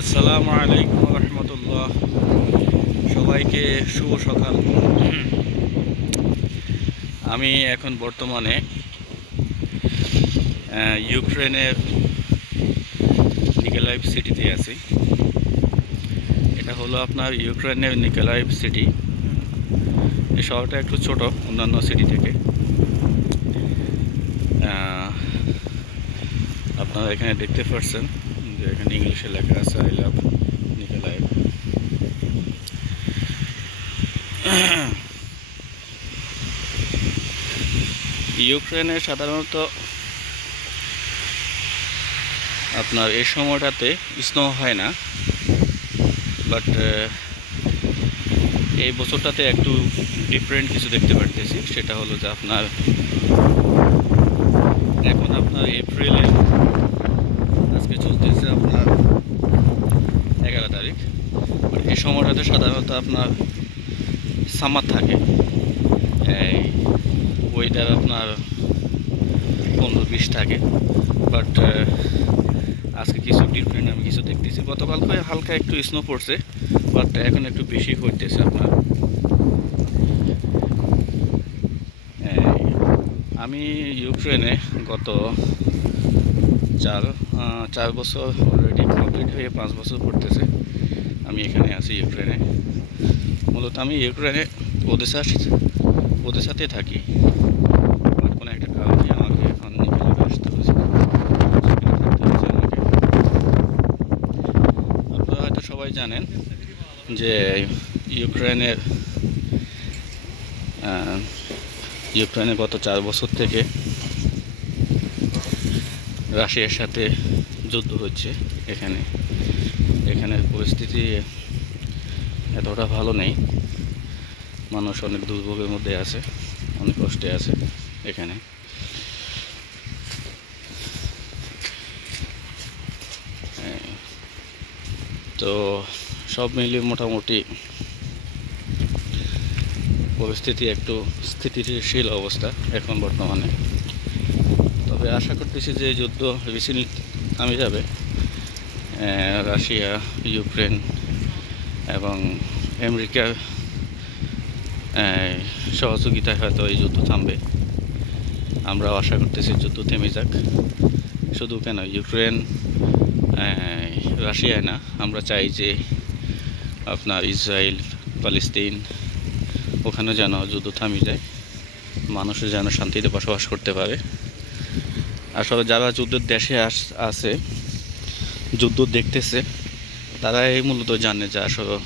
আসসালামু আলাইকুম রহমতুল্লাহ। সবাইকে শুভ সকাল। আমি এখন বর্তমানে ইউক্রেনের নিকোলাইভ সিটিতে আছি। এটা হলো আপনার ইউক্রেনের নিকোলাইভ সিটি। এই শহরটা একটু ছোট অন্যান্য সিটি থেকে। আপনারা এখানে দেখতে পাচ্ছেন যে এখানে ইংলিশে লেখা আছে আই লাভ নিকোলাইভ। ইউক্রেনে সাধারণত আপনার এই সময়টাতে স্নো হয় না, বাট এই বছরটাতে একটু ডিফারেন্ট কিছু দেখতে পারতেছি। সেটা হলো যে আপনার এখন এপ্রিলে আজকে চলতেছে আপনার 11 তারিখ। এই সময়টাতে সাধারণত আপনার সামার থাকে, এই ওয়েদার আপনার 15-20 থাকে। বাট আজকে কিছু ডিফারেন্ট আমি কিছু দেখতেছি। গতকালকে হালকা একটু স্নো পড়ছে, বাট এখন একটু বেশি হইতেছে আপনার। আমি ইউক্রেনে গত 4 বছর অলরেডি কমপ্লিট হয়ে 5 বছর পড়তেছে আমি এখানে আছি ইউক্রেনে। মূলত আমি ইউক্রেনে ওদের সাথে থাকি। কোনো একটা কারণে আমাকে এখন নিকোলাইভে আসতে হয়েছে, আপনারা হয়তো সবাই জানেন যে ইউক্রেনে গত 4 বছর থেকে রাশিয়ার সাথে যুদ্ধ হচ্ছে। এখানের পরিস্থিতি এতটা ভালো নেই। মানুষ অনেক দুর্ভোগের মধ্যে আছে, অনেক কষ্টে আছে এখানে। তো সব মিলিয়ে মোটামুটি পরিস্থিতি একটু স্থিতিশীল অবস্থা এখন বর্তমানে। তবে আশা করতেছি যে যুদ্ধ রিসেন্টলি থামে যাবে। রাশিয়া, ইউক্রেন এবং আমেরিকার সহযোগিতায় হয়তো এই যুদ্ধ থামবে। আমরাও আশা করতেছি যুদ্ধ থেমে যাক। শুধু কেন ইউক্রেন, রাশিয়ায় না, আমরা চাই যে আপনার ইসরায়েল, প্যালেস্টাইন, ওখানে যেন যুদ্ধ থামে যায়, মানুষের যেন শান্তিতে বসবাস করতে পারে। আসলে যারা যুদ্ধের দেশে আছে, যুদ্ধ দেখতেছে, তারাই মূলত জানে যে আসলে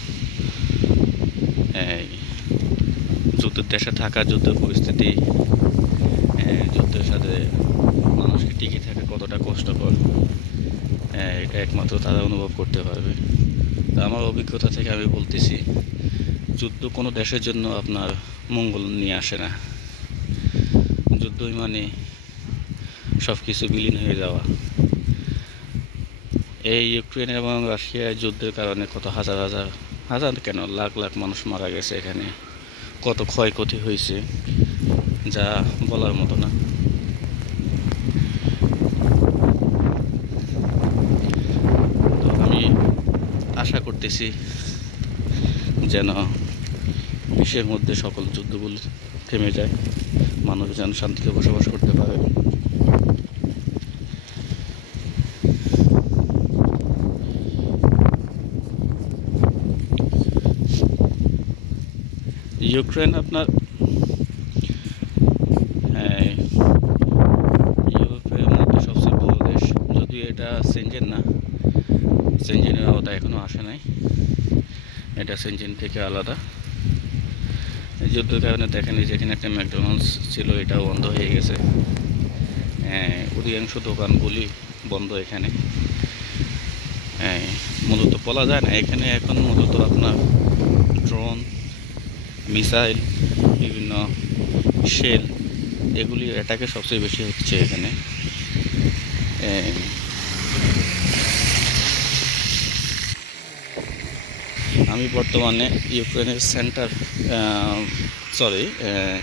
যুদ্ধের দেশে থাকা, যুদ্ধের পরিস্থিতি, যুদ্ধের সাথে মানুষকে টিকে থাকা কতটা কষ্টকর, এটা একমাত্র তারা অনুভব করতে পারবে। আমার অভিজ্ঞতা থেকে আমি বলতেছি, যুদ্ধ কোনো দেশের জন্য আপনার মঙ্গল নিয়ে আসে না। যুদ্ধই মানে সব কিছু বিলীন হয়ে যাওয়া। এই ইউক্রেন এবং রাশিয়ার যুদ্ধের কারণে কত হাজার কেন লাখ লাখ মানুষ মারা গেছে এখানে, কত ক্ষয়ক্ষতি হয়েছে যা বলার মতো না। তো আমি আশা করতেছি যেন বিশ্বের মধ্যে সকল যুদ্ধগুলো থেমে যায়, মানুষ যেন শান্তিতে বসবাস করতে পারে। ইউক্রেন আপনার ইউরোপের মধ্যে সবচেয়ে বড় দেশ, যদিও এটা সেনজেন না, সেনজেনের আওতা এখনও আসে নাই, এটা সেনজেন থেকে আলাদা। যুদ্ধের কারণে দেখেন যেখানে একটা ম্যাকডোনাল্ডস ছিল, এটাও বন্ধ হয়ে গেছে। অধিকাংশ দোকানগুলি বন্ধ এখানে। মূলত বলা যায় না, এখানে এখন মূলত আপনার ড্রোন, মিসাইল, বিভিন্ন শেল, এগুলি অ্যাটাকে সবচেয়ে বেশি হচ্ছে এখানে। আমি বর্তমানে ইউক্রেনের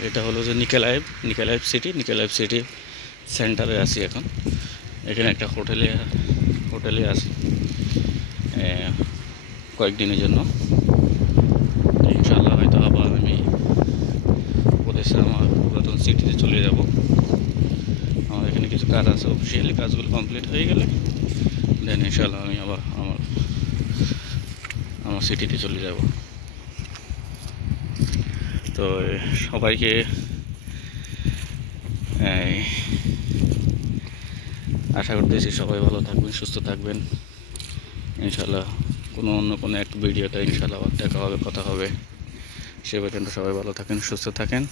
এটা হলো যে নিকোলাইভ সিটি সেন্টারে আছি এখন। এখানে একটা হোটেলে আছি কয়েকদিনের জন্য। ইনশাআল্লাহ হয়তো আবার আমি ওদেশে আমার পুরাতন সিটিতে চলে যাব। আমার এখানে কিছু কাজ আছে, অফিসিয়ালি কাজগুলো কমপ্লিট হয়ে গেলে দেন ইনশাআল্লাহ আমি আবার আমার সিটিতে চলে যাব। তো সবাইকে আশা করতেছি সবাই ভালো থাকবেন, সুস্থ থাকবেন। ইনশাআল্লাহ অন্য কোনো এক ভিডিওতে ইনশাআল্লাহ দেখা হবে, কথা হবে। সে পর্যন্ত সবাই ভালো থাকেন, সুস্থ থাকেন।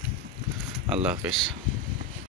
আল্লাহ হাফেজ।